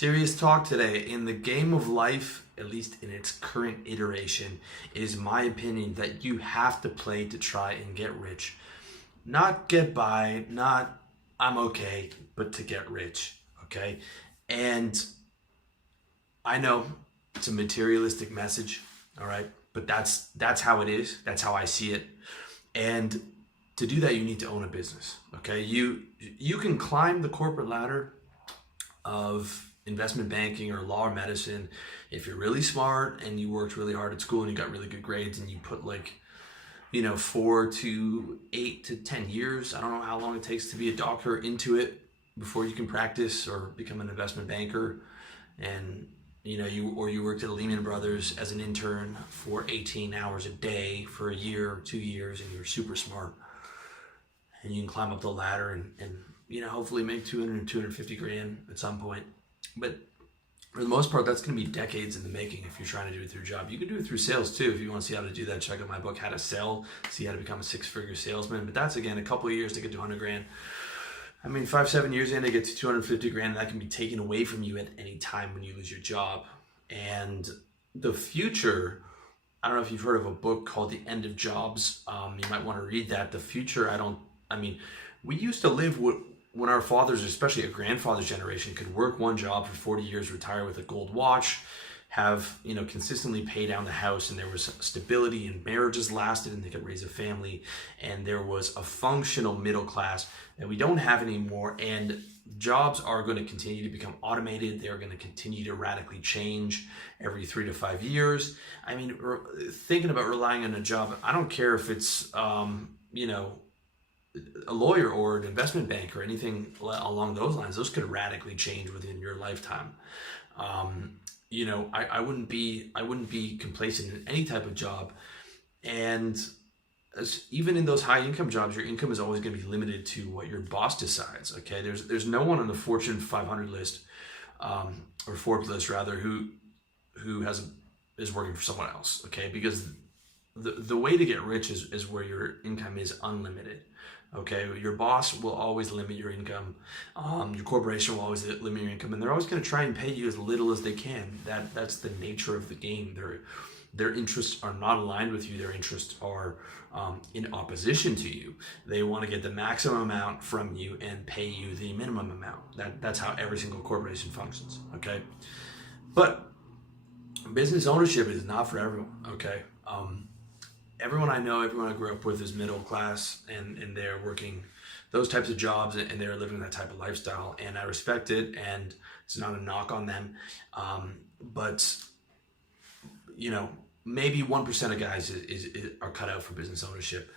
Serious talk today. In the game of life, at least in its current iteration, it is my opinion that you have to play to try and get rich. Not get by, not I'm okay, but to get rich. Okay? And I know it's a materialistic message, all right? But that's how it is. That's how I see it. And to do that, you need to own a business. Okay? You can climb the corporate ladder of investment banking or law or medicine if you're really smart and you worked really hard at school and you got really good grades and you put 4 to 8 to 10 years, I don't know how long it takes to be a doctor, into it before you can practice or become an investment banker. And you worked at Lehman Brothers as an intern for 18 hours a day for a year or 2 years, and you're super smart and you can climb up the ladder and hopefully make 200 250 grand at some point. But for the most part, that's going to be decades in the making if you're trying to do it through a job. You can do it through sales too. If you want to see how to do that, check out my book, How to Sell, see how to become a 6-figure salesman. But that's, again, a couple of years to get to 100 grand. 5-7 years in to get to 250 grand, and that can be taken away from you at any time when you lose your job. And the future, I don't know if you've heard of a book called The End of Jobs. You might want to read that. The future, we used to live when our fathers, especially a grandfather's generation, could work one job for 40 years, retire with a gold watch, have consistently pay down the house, and there was stability, and marriages lasted, and they could raise a family, and there was a functional middle class that we don't have anymore. And jobs are going to continue to become automated. They're going to continue to radically change every 3 to 5 years. Thinking about relying on a job, I don't care if it's a lawyer or an investment bank or anything along those lines. Those could radically change within your lifetime. I wouldn't be complacent in any type of job. And even in those high income jobs, your income is always going to be limited to what your boss decides. Okay, there's no one on the Fortune 500 list, or Forbes list rather, who is working for someone else. Okay, because the way to get rich is where your income is unlimited. Okay, your boss will always limit your income. Your corporation will always limit your income, and they're always going to try and pay you as little as they can. That's the nature of the game. Their interests are not aligned with you. Their interests are in opposition to you. They want to get the maximum amount from you and pay you the minimum amount. That's how every single corporation functions. Okay, but business ownership is not for everyone. Okay. Everyone I know, everyone I grew up with is middle class, and they're working those types of jobs, and they're living that type of lifestyle, and I respect it, and it's not a knock on them. But maybe 1% of guys are cut out for business ownership,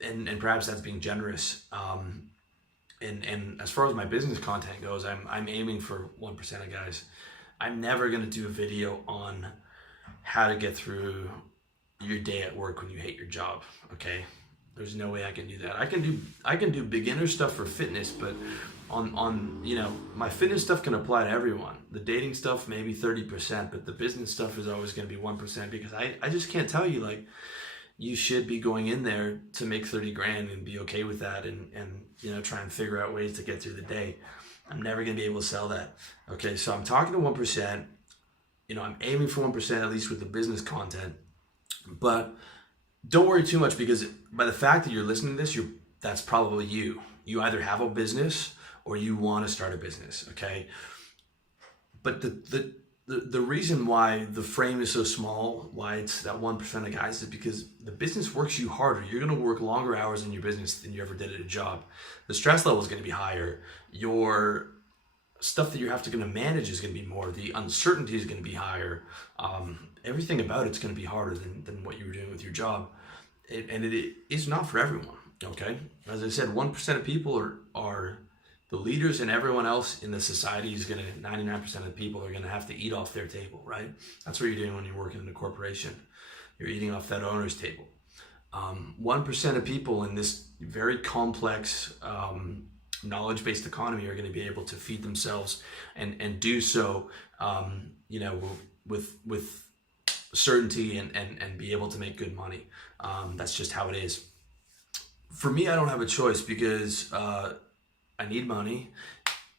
and perhaps that's being generous. And as far as my business content goes, I'm aiming for 1% of guys. I'm never going to do a video on how to get through your day at work when you hate your job. Okay, there's no way I can do that. I can do beginner stuff for fitness, but on my fitness stuff can apply to everyone. The dating stuff maybe 30%, but the business stuff is always going to be 1%, because I just can't tell you you should be going in there to make 30 grand and be okay with that, and try and figure out ways to get through the day. I'm never going to be able to sell that. Okay, so I'm talking to 1%. I'm aiming for 1% at least with the business content. But don't worry too much, because by the fact that you're listening to this, that's probably you. You either have a business or you want to start a business, okay? But the reason why the frame is so small, why it's that 1% of guys, is because the business works you harder. You're going to work longer hours in your business than you ever did at a job. The stress level is going to be higher. Your stuff that you're going to manage is going to be more. The uncertainty is going to be higher. Everything about it's going to be harder than what you were doing with your job. And it is not for everyone, okay? As I said, 1% of people are the leaders, and everyone else in the society is 99% of the people are going to have to eat off their table, right? That's what you're doing when you're working in a corporation. You're eating off that owner's table. 1% of people in this very complex knowledge-based economy are going to be able to feed themselves and do so, with certainty and be able to make good money. That's just how it is. For me, I don't have a choice, because I need money.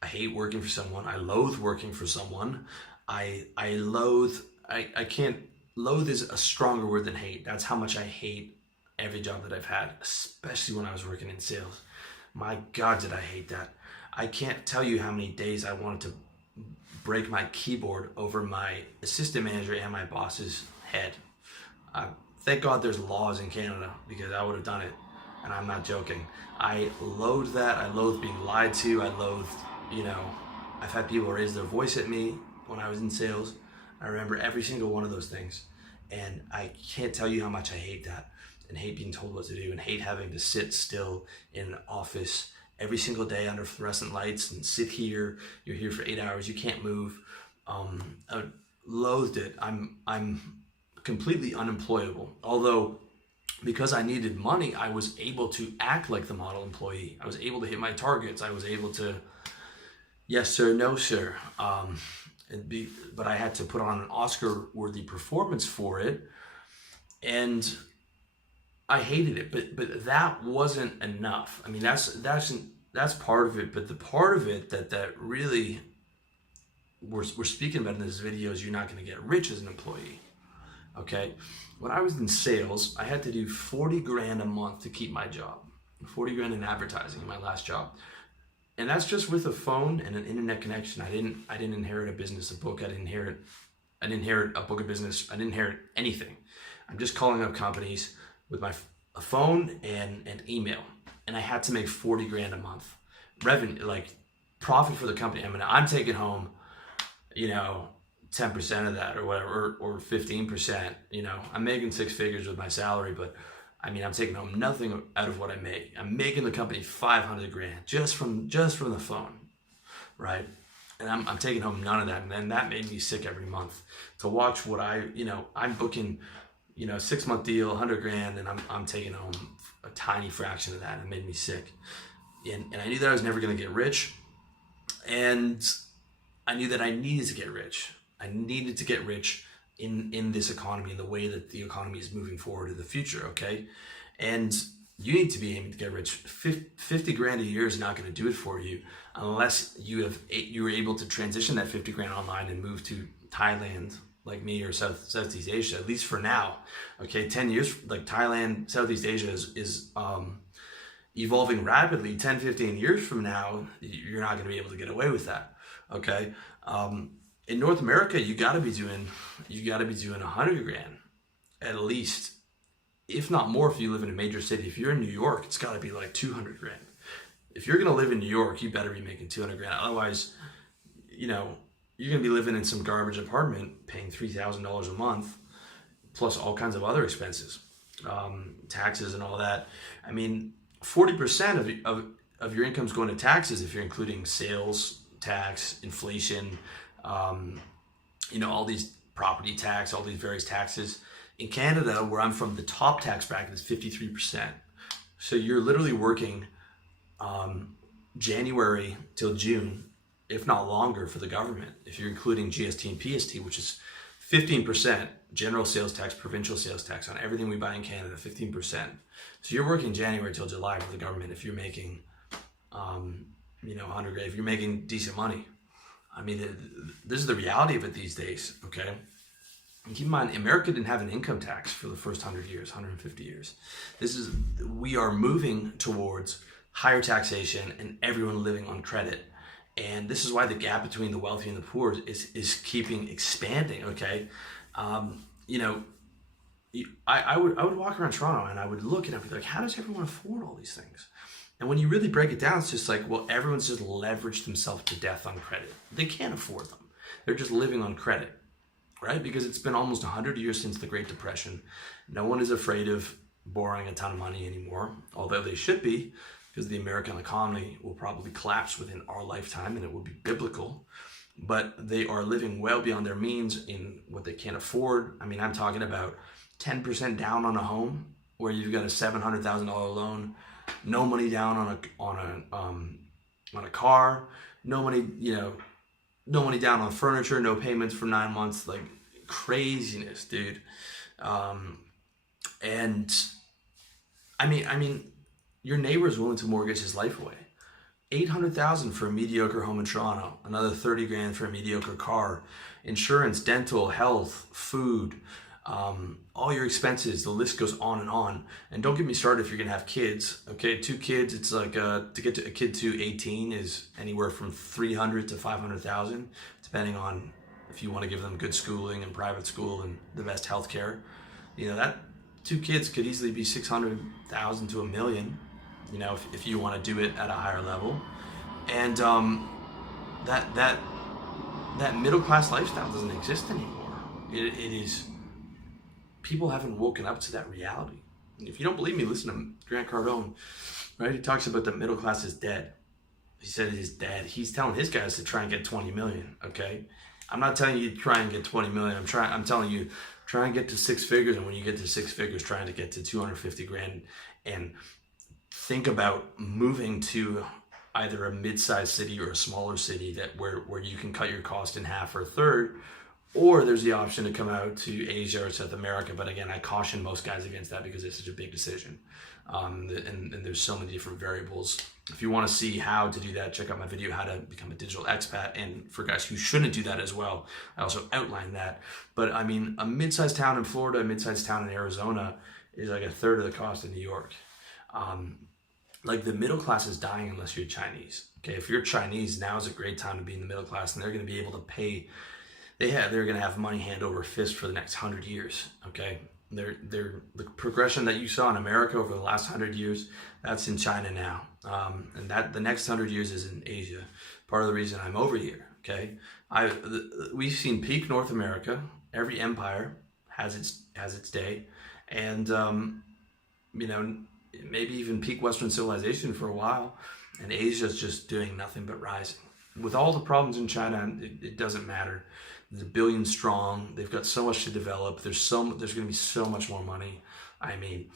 I hate working for someone. I loathe working for someone. I can't, loathe is a stronger word than hate. That's how much I hate every job that I've had, especially when I was working in sales. My God, did I hate that. I can't tell you how many days I wanted to break my keyboard over my assistant manager and my boss's head. Thank God there's laws in Canada, because I would have done it. And I'm not joking. I loathe that. I loathe being lied to. I loathe, I've had people raise their voice at me when I was in sales. I remember every single one of those things. And I can't tell you how much I hate that, and hate being told what to do, and hate having to sit still in an office every single day under fluorescent lights and sit here. You're here for 8 hours. You can't move. I loathed it. I'm completely unemployable. Although, because I needed money, I was able to act like the model employee. I was able to hit my targets. I was able to, yes sir, no sir. But I had to put on an Oscar-worthy performance for it, and I hated it. But that wasn't enough. I mean, that's part of it. But the part of it that really we're speaking about in this video is you're not going to get rich as an employee. Okay, when I was in sales, I had to do 40 grand a month to keep my job. 40 grand in advertising in my last job. And that's just with a phone and an internet connection. I didn't inherit a business, a book. I didn't inherit a book of business. I didn't inherit anything. I'm just calling up companies with a phone and email. And I had to make 40 grand a month. Revenue, like profit for the company. I mean, I'm taking home, 10% of that or whatever, or 15%, I'm making 6 figures with my salary, but I mean, I'm taking home nothing out of what I make. I'm making the company 500 grand just from the phone, right? And I'm taking home none of that. And then that made me sick every month to watch what I'm booking, 6-month deal, 100 grand, and I'm taking home a tiny fraction of that. It made me sick. And I knew that I was never going to get rich. And I knew that I needed to get rich. I needed to get rich in this economy, in the way that the economy is moving forward in the future, okay? And you need to be aiming to get rich. 50 grand a year is not going to do it for you unless you were able to transition that 50 grand online and move to Thailand, like me, or Southeast Asia, at least for now, okay? 10 years, like Thailand, Southeast Asia is evolving rapidly. 10, 15 years from now, you're not going to be able to get away with that, okay? In North America, you got to be doing 100 grand at least, if not more. If you live in a major city, if you're in New York, it's got to be like 200 grand. If you're gonna live in New York, you better be making 200 grand. Otherwise, you're gonna be living in some garbage apartment, paying $3,000 a month, plus all kinds of other expenses, taxes and all that. I mean, 40% of your income's going to taxes if you're including sales tax, inflation. All these property tax, all these various taxes. In Canada, where I'm from, the top tax bracket is 53%. So you're literally working January till June, if not longer, for the government. If you're including GST and PST, which is 15% general sales tax, provincial sales tax on everything we buy in Canada, 15%. So you're working January till July for the government if you're making, 100 grand, if you're making decent money. I mean, this is the reality of it these days, okay? And keep in mind, America didn't have an income tax for the first 100 years, 150 years. We are moving towards higher taxation and everyone living on credit. And this is why the gap between the wealthy and the poor is keeping expanding, okay? I would walk around Toronto and I would look and I'd be like, how does everyone afford all these things? And when you really break it down, it's just like, well, everyone's just leveraged themselves to death on credit. They can't afford them. They're just living on credit, right? Because it's been almost 100 years since the Great Depression. No one is afraid of borrowing a ton of money anymore, although they should be, because the American economy will probably collapse within our lifetime and it will be biblical. But they are living well beyond their means in what they can't afford. I mean, I'm talking about 10% down on a home where you've got a $700,000 loan, no money down on a car, no money down on furniture, no payments for 9 months, like craziness, dude. And I mean, your neighbor is willing to mortgage his life away. $800,000 for a mediocre home in Toronto, another 30 grand for a mediocre car, insurance, dental, health, food, all your expenses. The list goes on and on. And don't get me started if you're gonna have kids. Okay, 2 kids, it's like to get to a kid to 18 is anywhere from 300 to 500,000, depending on if you want to give them good schooling and private school and the best health care. You know, that 2 kids could easily be 600,000 to $1 million. You know, if you want to do it at a higher level. And that middle class lifestyle doesn't exist anymore. It is, people haven't woken up to that reality. And if you don't believe me, listen to Grant Cardone, right? He talks about the middle class is dead. He said it is dead. He's telling his guys to try and get 20 million, okay? I'm not telling you to try and get 20 million. I'm telling you, try and get to 6 figures. And when you get to 6 figures, trying to get to 250 grand and think about moving to either a mid-sized city or a smaller city that where you can cut your cost in half or a third, or there's the option to come out to Asia or South America. But again, I caution most guys against that because it's such a big decision. And there's so many different variables. If you want to see how to do that, check out my video, how to become a digital expat. And for guys who shouldn't do that as well, I also outline that. But I mean, a mid-sized town in Florida, a mid-sized town in Arizona is like a third of the cost of New York. Like the middle class is dying unless you're Chinese. Okay, if you're Chinese, now is a great time to be in the middle class, and they're going to be able to pay. They're going to have money hand over fist for the next 100 years. Okay, the progression that you saw in America over the last 100 years, that's in China now, and that the next 100 years is in Asia. Part of the reason I'm over here. Okay, we've seen peak North America. Every empire has its day, and you know, maybe even peak Western civilization for a while, and Asia's just doing nothing but rising. With all the problems in China, it doesn't matter. They're 1 billion strong. They've got so much to develop. There's going to be so much more money. I mean,